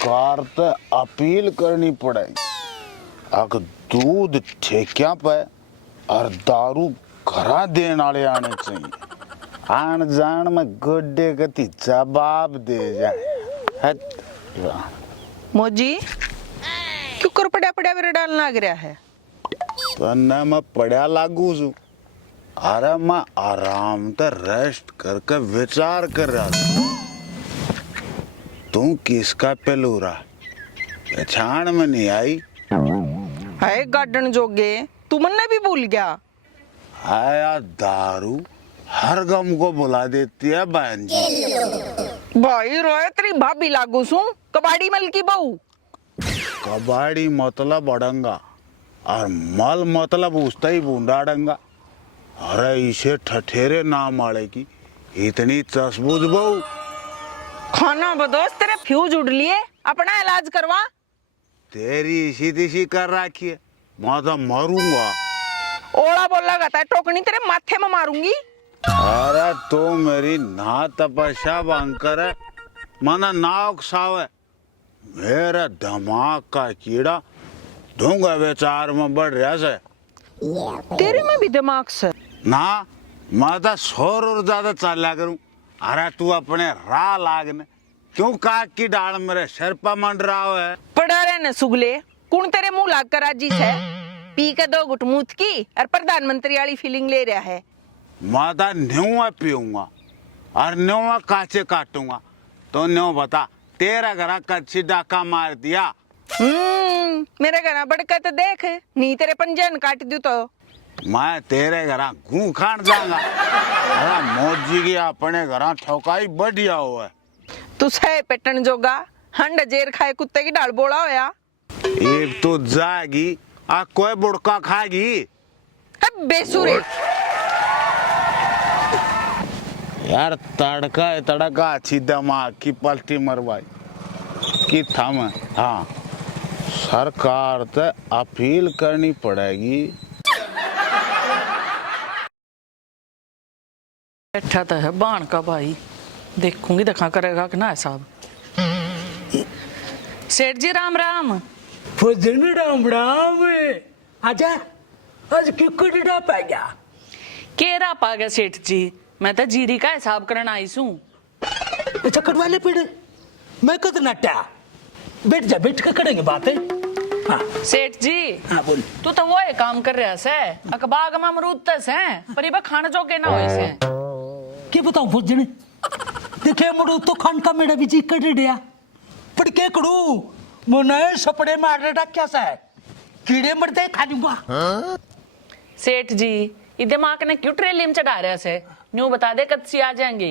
सरकार से अपील करनी पड़ेगी। अगर दूध ठेकिया पे और दारू घरा देने वाले आने चाहिए। आन जान में गुड्डे गति जवाब दे जाए। मोजी क्यों कर पड़ा पड़ा मेरे डाल लग रहा है? तो न मैं पढ़ा लागू छू। अरे मैं आराम से रेस्ट करके विचार कर रहा था। तू किसका पेलूरा पहचान में नहीं आई? है गार्डन जोगे तू मन्ने भी भूल गया। आया दारू हर गम को बुला देती है बहन जी। भाई रोए तेरी भाभी लागू सू कबाड़ी मल की बहू। कबाड़ी मतलब अड़ंगा और मल मतलब उसता ही बूंदा डंगा। अरे इसे ठठेरे नाम आड़े की इतनी चसबूज बहू। खाना बदोस तेरे फ्यूज उड़ लिए अपना इलाज करवा। तेरी इसी तिसी कर रखी है। मैं तो मरूंगा। ओला बोला गता टोकनी तेरे माथे में मारूंगी। अरे तो मेरी ना तपस्या बंकर है मना ना उकसावे। मेरा दिमाग का कीड़ा ढूंगा विचार में बढ़ रहा है। तेरे में भी दिमाग से ना मैं तो शोर और ज्यादा चला करूं। अरे तू अपने राह लागने क्यों काक की डाल मेरे सिर पर मंड रहा है? पड़ा रहने सुगले कौन तेरे मुंह लाग कर राजी है? पी के दो गुट मूत की और प्रधानमंत्री वाली फीलिंग ले रहा है। मैं तो न्यूआ पीऊंगा और न्यूआ काचे काटूंगा। तो न्यू बता तेरा घर कच्ची डाका मार दिया। मेरे घर बड़का तो देख नहीं तेरे पंजन काट दू तो मैं तेरे घर घू खान जाऊंगा। अरे मोजी की अपने घर ठोकाई बढ़िया हो है। तू सह पेटन जोगा हंड जेर खाए कुत्ते की डाल बोला होया। एक तो जाएगी आ कोई बुड़का खाएगी। बेसुरे यार तड़का अच्छी दिमाग की पलटी मरवाई कि था मैं। हाँ सरकार से अपील करनी पड़ेगी। बैठा तो है बाण का भाई देखूंगी देखा करेगा कि ना साहब। सेठ जी राम राम। फजन राम राम। आजा आज क्रिकेट डा पा गया। केरा पा गया सेठ जी मैं तो जीरी का हिसाब करना आई सू। अच्छा कटवा ले पेड़ मैं कद नटा बैठ जा बैठ के करेंगे बातें। हाँ सेठ जी हाँ बोल। तू तो वो है काम कर रहा से अखबाग में अमरूद तस है पर ये खाने जो के ना हो से। क्या बताऊं फजन देखे मुड़ो तो खान का मेरा भी जी कर दिया पर क्या करूं मुने सपड़े मार रहा क्या सा है कीड़े मरते खा लूंगा। सेठ जी ये दिमाग ने क्यों ट्रेलियम चढ़ा रहा से न्यू बता दे कद सी आ जाएंगे।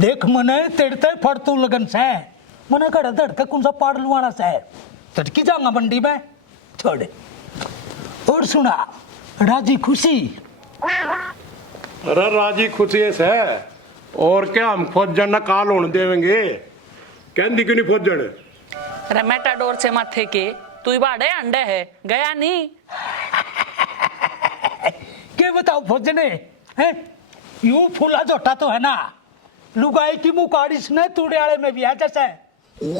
देख मने तेड़ते फड़तू लगन से मने कर धड़के कौन सा पाड़ लुआना से तड़की जाऊंगा मंडी में छोड़। और सुना राजी खुशी। अरे राजी खुशी से और क्या हम फौजन न काल होने देवेंगे कहती क्यों नहीं फौजन? अरे मेटाडोर से माथे के तू बाड़े अंडे है गया नहीं। क्या बताओ फौजने हैं यूं फूला जोटा तो है ना लुगाई की मुकारिस ने तुड़ियाले में भी है जैसे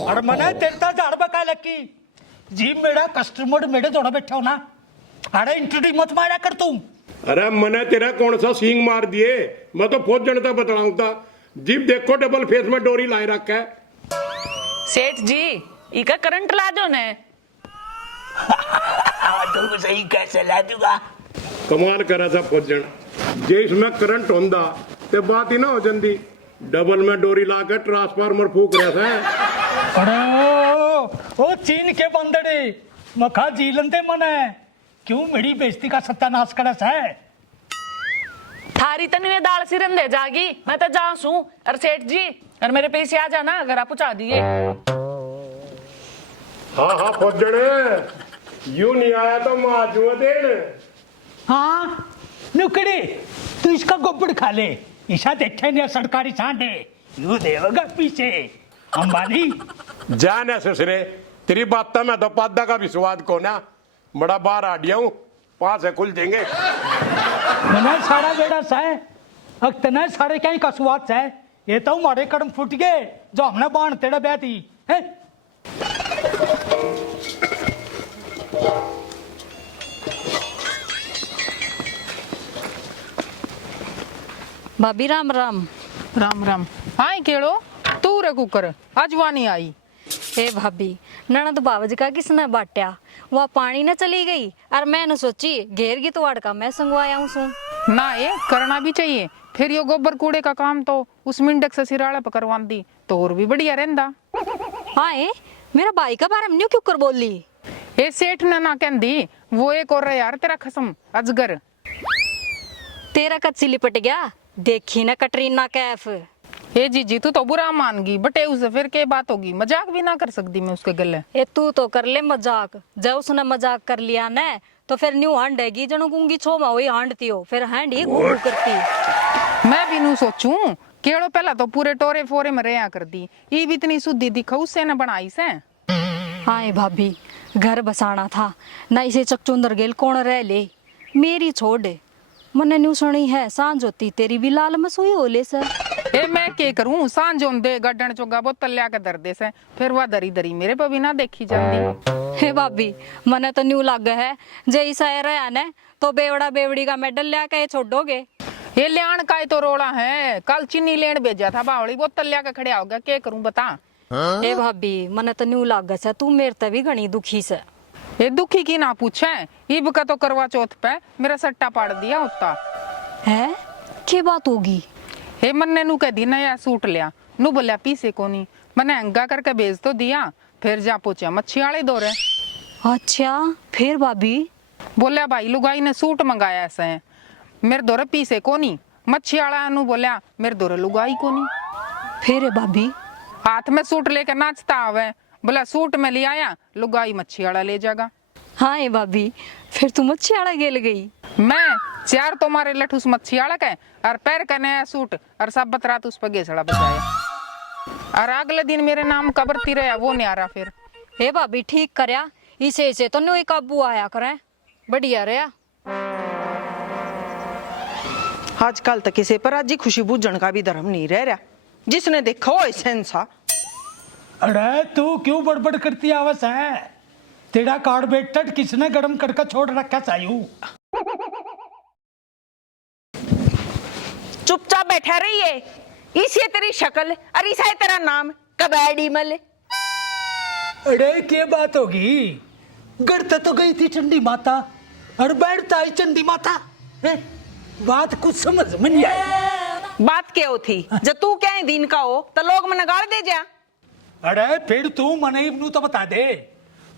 और मने तेरता झाड़ बका लकी जी मेरा कस्टमर मेरे जोड़ा बैठे हो ना अरे इंट्रोड्यूस मत मारा कर तुम। अरे मैंने तेरा कौन सा सींग मार दिए मैं तो फौजन था बतलाऊं था जीप देखो डबल फेस में डोरी लाए रखा है। सेठ जी इका करंट ला दो ने। तुम सही कैसे ला दूंगा? कमाल करा था फौजन जे इसमें करंट होंदा ते बात ही ना हो जंदी डबल में डोरी लाकर ट्रांसफार्मर फूक रहा था। अरे ओ चीन के बंदड़े मखा जीलनते मने क्यों मेरी बेइज्जती का सत्यानाश करस है? थारी तनवे दाल सिरन दे जागी मैं तो जा सू। और सेठ जी और मेरे पैसे आ जाना अगर आप पहुंचा दिए। हाँ हाँ फौजन यूं नहीं आया तो माजूआ देन। हाँ नुकड़ी तू इसका गोबर खा ले ईशा देखे नहीं सरकारी सांडे यू देवगा पीछे अंबानी जान ससुरे तेरी बात में तो पादा का विश्वास को ना बड़ा बाहर आ गया हूँ पास है खुल देंगे। मैंने सारा बेड़ा सा है अक्तना सारे क्या ही कसुआत है ये तो हमारे कर्म फूट गए जो हमने बाण तेरा ब्याह थी है भाभी राम राम। राम राम। हाँ केड़ो तू रे कुकर आज वानी आई। ए भाभी ननद बावज का किसने बांटा, वह पानी न चली गई और मैंने सोची घेर की तो का मैं संगवाया हूँ सो। ना ये करना भी चाहिए, फिर यो गोबर कूड़े का काम तो उस मिंडक से सिराड़ा पर करवा दी तो और भी बढ़िया रहंदा। हाँ ए मेरा भाई का बारे में न्यू क्यों कर बोली? ए सेठ ने ना कहंदी वो एक और यार तेरा खसम अजगर। तेरा कच्ची लिपट गया, देखी ना कटरीना कैफ। ए जीजी तू तो बुरा मान गई बटे उसे फिर के बात होगी, मजाक भी ना कर सकती मैं उसके गले। ए तू तो कर ले मजाक, जब उसने मजाक कर लिया न तो फिर न्यू हांडेगी जनू गूंगी छो में वही हांडती हो, फिर हांड ही गूंगू करती। मैं भी नू सोचूं केड़ो पहला तो पूरे टोरे फोरे में रहा कर दी, ई भी इतनी शुद्धि दिखा उससे न बनाई से। हाँ ए भाभी घर बसाना था ना, इसे चकचुंदर गेल कौन रह ले, मेरी छोड़ मने न्यू सुनी है सांझ होती तेरी भी लाल मसोई होले सर। ए मैं के करूं सांझ दे गड्ढन चोगा बोतल लिया के दर दे से, फिर वह दरी दरी मेरे पे भी ना देखी जाती। हे भाभी मने तो न्यू लग है जय सा रहा ने तो बेवड़ा बेवड़ी का मेडल लिया के छोड़ोगे। ये लियान का ही तो रोड़ा है, कल चीनी लेन भेजा था बावड़ी बोतल लिया के खड़े हो गया, के करूं बता। हे भाभी मने तो न्यू लग से तू मेरे ते भी घनी दुखी से। ये दुखी की ना पूछे, ईब का तो करवा चौथ पे मेरा सट्टा पाड़ दिया होता है। क्या बात होगी? हे मन्ने नू कह दी नया सूट लिया, नू बोलिया पीसे को नहीं, मैंने हंगा करके भेज तो दिया, फिर जा पूछा मच्छी वाले दौरे। अच्छा फिर भाभी? बोलिया भाई लुगाई ने सूट मंगाया ऐसे मेरे दौरे पीसे को नहीं, मच्छी वाला नू बोलिया मेरे दौरे लुगाई को नहीं। फिर भाभी हाथ में सूट लेकर नाचता आवे, बोला सूट में ले आया लुगाई मच्छी वाला ले जाएगा। हाँ ए भाभी फिर तू मच्छी आड़ा गेल गई। मैं चार तो मारे लठूस मच्छी वाला के और पैर का नया सूट और सब बतरात उस पर गेसड़ा बचाया, और अगले दिन मेरे नाम कबरती रहा वो नहीं आ रहा फिर। हे भाभी ठीक करया, इसे तो न्यू काबू आया करे, बढ़िया रहा। आजकल तो किसी पर आज खुशी बूझण का भी धर्म नहीं रह रहा, जिसने देखा हो ऐसे इंसान। अरे तू क्यों बड़बड़ करती आवस है? तेरा कार्बोरेटर किसने गर्म करके छोड़ रखा सायू? चुपचाप बैठा रही है, इसे तेरी शक्ल और इसा है तेरा नाम कबैडी मल। अरे क्या बात होगी? गढ़ते तो गई थी चंडी माता और बैठता ही चंडी माता है? बात कुछ समझ में नहीं आई। बात क्या थी जब तू क्या है दिन का हो तो लोग मन गाड़ दे जा। अरे फिर तू मने नू तो बता दे,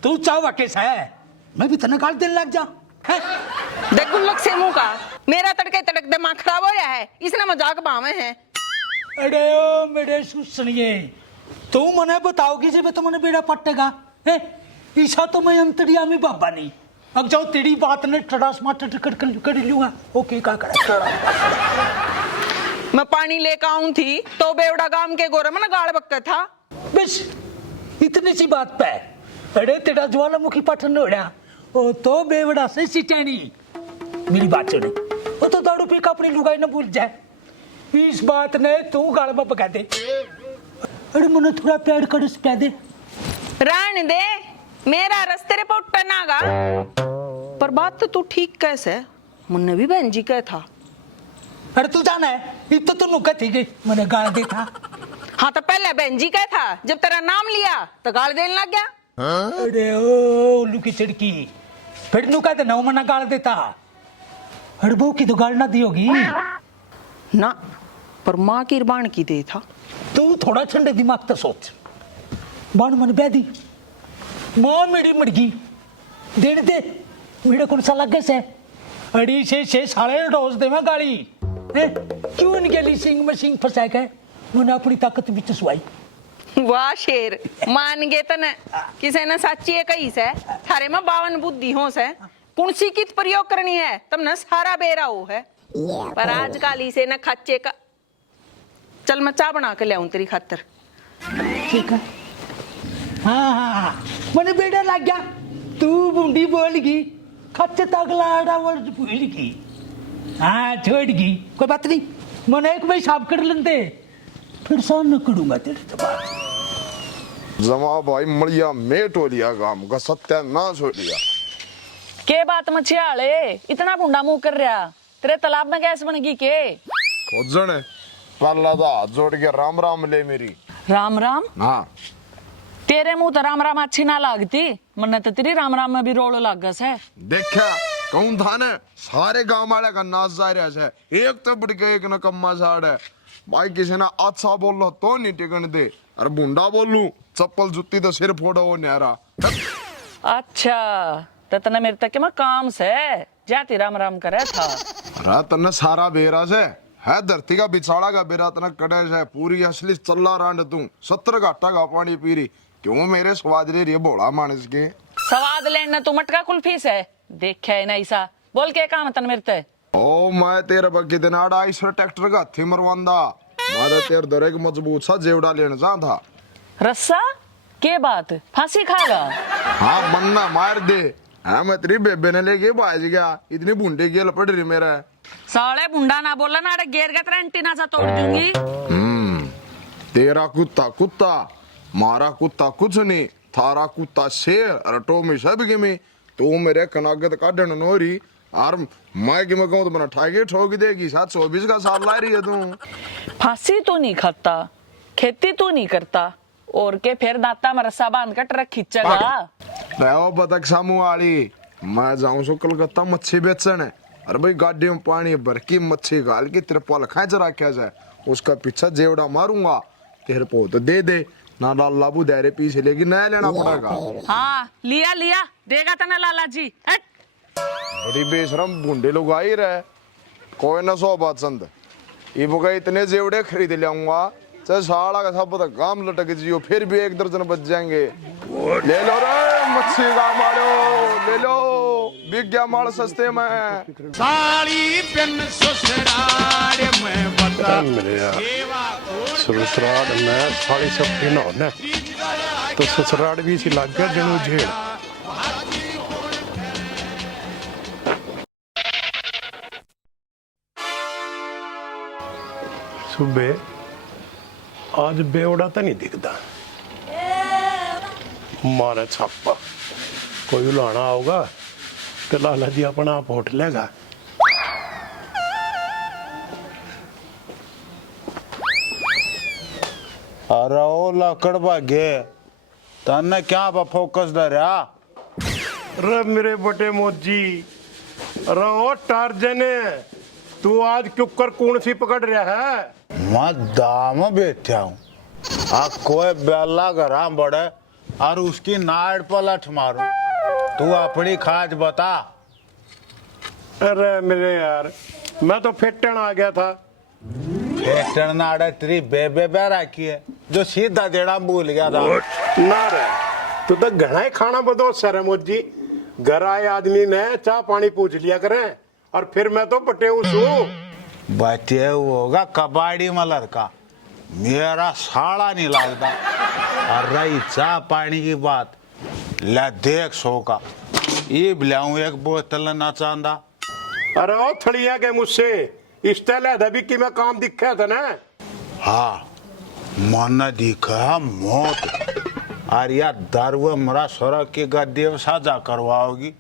तू चावा कैसा है? मैं भी तने गाल देने लग जा। देख गुल्लक से मुंह का मेरा तड़के तड़क दिमाग खराब हो रहा है, इसने मजाक बावे हैं। अरे ओ मेरे सुनिए, तू मने बताओगी जब तो मने बेड़ा पटेगा है? ईसा तो मैं अंतर्यामी बाबा नहीं, अब जाओ तेरी बात ने टड़ास माटर कर लूंगा। ओके का कर मैं पानी लेकर आऊं थी तो बेवड़ा गांव के गोरे में गाड़ बक्का था बस इतनी सी बात पे। अरे तेरा ज्वालामुखी पाठन होड़ा ओ तो बेवड़ा से सिटानी। मेरी बात सुन, वो तो दारू पी का अपनी लुगाई न भूल जाए, इस बात ने तू गाल में पका दे। अरे मुझे थोड़ा प्यार कर पिया दे। रान दे मेरा रस्ते रे पोट पे नागा। पर बात तो तू ठीक कैसे, मुन्ने भी बहन जी कह था। अरे तू जाना है इतो तो नुका थी गई मैंने गाल दे था। हाँ तो पहले बहन जी कह था, जब तेरा नाम लिया तो गाल देने लग गया। अरे ओ उल्लू की चिड़की, फिर नुका दे ना मना गाल देता। अरे बहू की तो गाल ना दी होगी ना, पर माँ की बाण की दे था। तू थोड़ा ठंडे दिमाग तो सोच। बाण मन बैदी माँ मेरी मड़गी देने दे मेरे को सा लगे से अड़ी से साले डोज दे मैं गाली है? क्यों इनके लिए सिंग में सिंग फंसा गए? मैंने अपनी ताकत भी चुसवाई। वाह शेर मान गए तने, किसे ने सच्ची है कही से थारे में 52 बुद्धि हो से पुणसी की प्रयोग करनी है तब न सारा बेरा हो है। पर आजकल इसे न खच्चे का, चल मैं चाय बना के ले आऊं तेरी खातिर। ठीक है। हाँ मैंने बेड़ा लग गया, तू बूंदी बोल गई खच्चे तगला वर्ड भूल गई। हाँ छोड़ गई कोई बात नहीं, मैंने एक भाई साफ कर लेते फिर सान न करूंगा तेरे तो बात। जमा भाई मड़िया मेट हो लिया काम का सत्यानाश हो लिया। के बात मछियाले इतना बुंडा मुंह कर रहा, तेरे तालाब में गैस बन गई के? खोजने पहला तो हाथ जोड़ के राम राम ले मेरी। राम राम? हाँ तेरे मुंह तो राम राम अच्छी ना लागती, मन्ने तो तेरी राम राम में भी रोल लागस है। देखा कौन था ने सारे गांव वाले का नाच जा रहा है, एक तो बढ़ के एक नकम्मा साड़ है। भाई किसी ने अच्छा बोल लो तो नहीं टिकन दे, अरे बुंडा बोलूं चप्पल जुत्ती तो सिर फोड़ो वो न्यारा। अच्छा तो तने मेरे तक मैं काम से जाती राम राम करे था। अरे तने सारा बेरा से है धरती का बिछाड़ा का बेरा तना कड़े है पूरी असली चल्ला रांड तू 70 घाटा का पानी पी रही क्यों मेरे स्वाद ले रही है भोला मानस के स्वाद लेना तू मटका कुल्फी से देखा है ना ऐसा बोल के काम तन मेरे ते। ओ मैं तेरे बग्गी दिन आड़ा इस ट्रैक्टर का हथी मरवांदा मैं तेरे दरे की मजबूत सा जेवड़ा लेने जा था। रस्सा के बात फांसी खाएगा? हाँ बनना मार दे। हाँ मैं तेरी बेबे ने लेके भाज गया इतनी बूंदी की लपट रही मेरा। साले बुंडा ना बोला ना अरे गेर का तेरा एंटीना सा तोड़ दूंगी। तेरा कुत्ता कुत्ता मारा कुत्ता कुछ नहीं थारा कुत्ता शेर और टोमी सब की में तू मेरे कनागत का डन नोरी और मैं कि मैं कहूँ तो बना ठाके ठोक देगी 724 का साल ला रही है तू। फांसी तू नहीं खाता, खेती तू नहीं करता और के फिर दाता में रस्सा बांध कर ट्रक खींचेगा। रहो बतख सामू वाली मैं जाऊं सो कलकत्ता मच्छी बेचने अरे भाई गाड़ी में पानी भर की मच्छी गाल के तिरपाल खाच रखा जाए उसका पीछा जेवड़ा मारूंगा तेरे पो तो दे ना लाला बुधारे पीछे लेकिन नया लेना पड़ेगा। हाँ लिया लिया देगा तना लाला जी। हट। बड़ी बेशरम बूंदे लोग आ ही रहे कोई ना सौ बात संत इबो का इतने जेवड़े खरीद लाऊंगा चाहे साला का सब तक काम लटक जियो फिर भी 1 दर्जन बच जाएंगे। ले लो रे मच्छी का मालो ले लो बिक गया माल सस्ते में। साली पिन ससुराल में बता मेरे यार ससुराल में साली सब पिन होने तो ससुराल भी इसी लग गया जनू झेल। सुबह आज बेवड़ा तो नहीं दिखता मारे छापा कोई उलाना होगा तो लाला जी अपना आप होट लेगा। अरे ओ लकड़ भागे तन्ने क्या फोकस धरा? अरे मेरे बटे मोजी अरे ओ टार्जन तू आज क्यों कौन सी पकड़ रहा है? मैं दाम बैठा हूँ आ कोई बेला घरा बड़े और उसकी नाड़ पर लठ मारू तू अपनी खाज बता। अरे मेरे यार मैं तो फेटन आ गया था। फेटन नाड़े तेरी बेबे बह रखी है जो सीधा देना भूल गया था। ना रे तू तो घना ही खाना बदो सर मोजी घर आए आदमी ने चाह पानी पूछ लिया करें और फिर मैं तो बटे उसू बचे होगा कबाड़ी में लड़का मेरा साड़ा नहीं लगता। और रही चाह पानी की बात ले देख सो का ये लाऊं 1 बोतल ना चांदा। अरे ओ थड़िया के मुझसे इस तरह दबी की मैं काम दिखा था ना। हाँ मन दिखा मौत और यार दारू मरा सड़क की गद्दे साझा करवाओगी।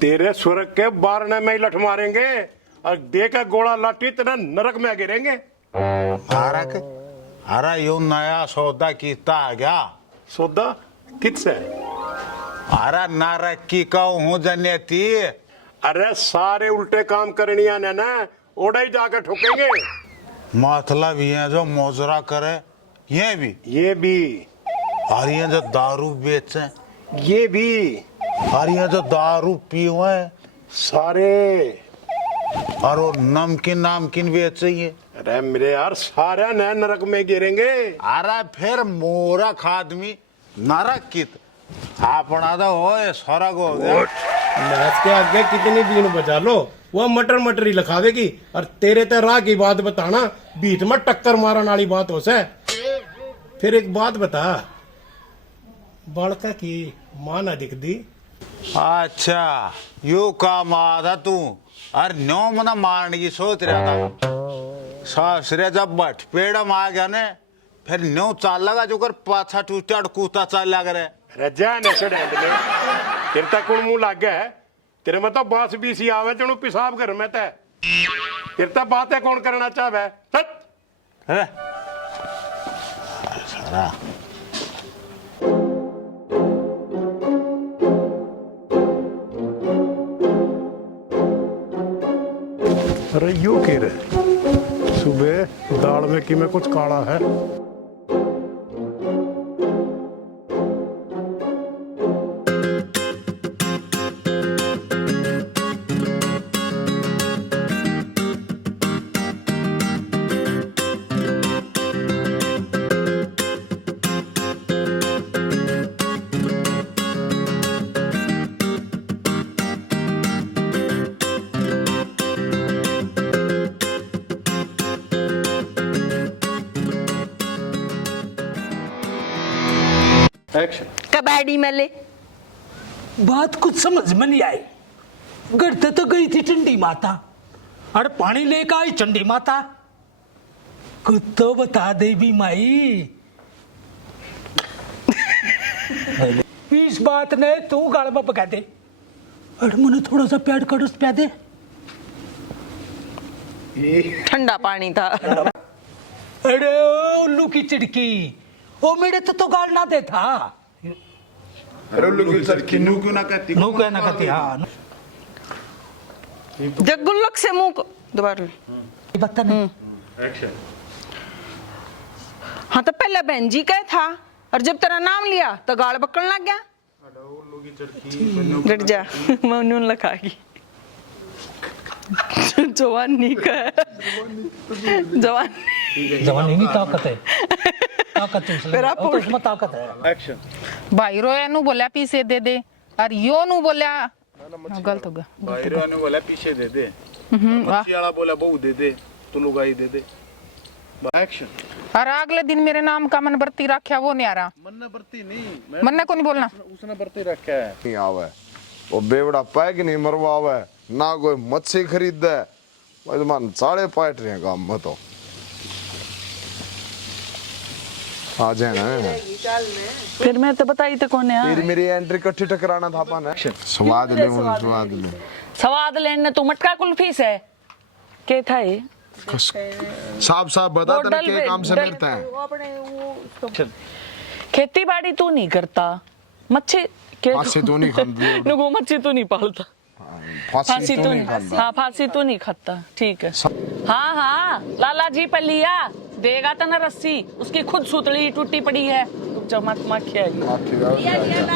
तेरे स्वर्ग के बारने में ही लठ मारेंगे और देखा गोला लाठी तेरा नरक में गिरेंगे। अरे यू नया सौदा कीता आ गया। सौदा किससे? अरे नरक की कहूँ जनेती। अरे सारे उल्टे काम करनिया ने ना ओड़ा ही जाकर ठोकेंगे। मतलब ये जो मोजरा करे ये भी और ये जो दारू बेचे ये भी और ये जो दारू पीवे सारे और वो नमकीन बेचे ये। अरे मेरे यार सारे नए नरक में गिरेंगे। अरे फिर मूर्ख आदमी नरक की अपना तो हो स्वर्ग हो गया। मैच के आगे कितनी दिन बचा लो वो मटर ही लिखावेगी और तेरे ते राह की बात बताना बीच में टक्कर मारन वाली बात हो से। फिर एक बात बता बड़का की मां ना दिख दी। अच्छा यू काम आधा तू और न्यो मना मारने की सोच रहा था। सासरे जब बट पेड़ में आ गया ने फिर न्यू चाल लगा जो कर पाछा टूटा कूता चाल लग रहा है। रजा ने सड़ेंद में तेरे तक कौन मुंह लग गया है तेरे में तो बास भी सी आवे तेनू पेशाब कर में ते तेरे तक बात है कौन करना चाहे है सारा अरे यू कह रहे सुबह दाल में कि में कुछ काला है कबाड़ी मले बात कुछ समझ में नहीं आई। घर तो गई थी चंडी माता और पानी लेकर आई चंडी माता। कुछ तो बता दे भी माई। इस बात ने तू गाल में पका दे और मुझे थोड़ा सा प्यार कर उस प्या दे। ठंडा पानी था। अरे ओ उल्लू की चिड़की ओ मेरे तो गाल ना दे था। अरे उल्लू की चिड़की नू क्यों ना कहती नू क्या ना कहती हाँ जब गुल्लक से मुंह को दोबारा बता नहीं। हाँ तो पहले बहन जी कहे था और जब तेरा नाम लिया तो गाल बकने लग गया। डट जा मैं नून लखागी जवानी का जवानी नहीं ताकत है ताकत है उसमें ताकत है। भाई रोया नु बोला पीछे दे दे और यो नु बोला गलत हो गया। भाई रो ने बोला पीछे दे दे मच्छी वाला बोला बहु दे दे तो लुगाई दे दे एक्शन। और अगले दिन मेरे नाम का मन बरती रखा वो नहीं आ रहा। मन बरती नहीं मन को नहीं बोलना उसने बरती रखा है नहीं आवे वो बेवड़ा पैक नहीं मरवा आवे ना कोई मच्छी खरीद है भाई मन साढ़े पाट रहे हैं काम में तो आ जाए ना फिर मैं तो बताई तो कौन है फिर मेरी एंट्री इकट्ठी टकराना था अपन स्वाद ले स्वाद ले स्वाद लेने तू मटका कुल्फी से के था ये साफ साफ बता तेरे के काम से मिलता है। खेती बाड़ी तू नहीं करता मच्छी फांसी तू नहीं खाती नुगो मच्छी तू नहीं पालता फांसी तू नहीं खाता हाँ फांसी तू नहीं खाता ठीक है हाँ हाँ लाला जी पर लिया देगा तो ना रस्सी उसकी खुद सुतली टूटी पड़ी है चमक मक्खी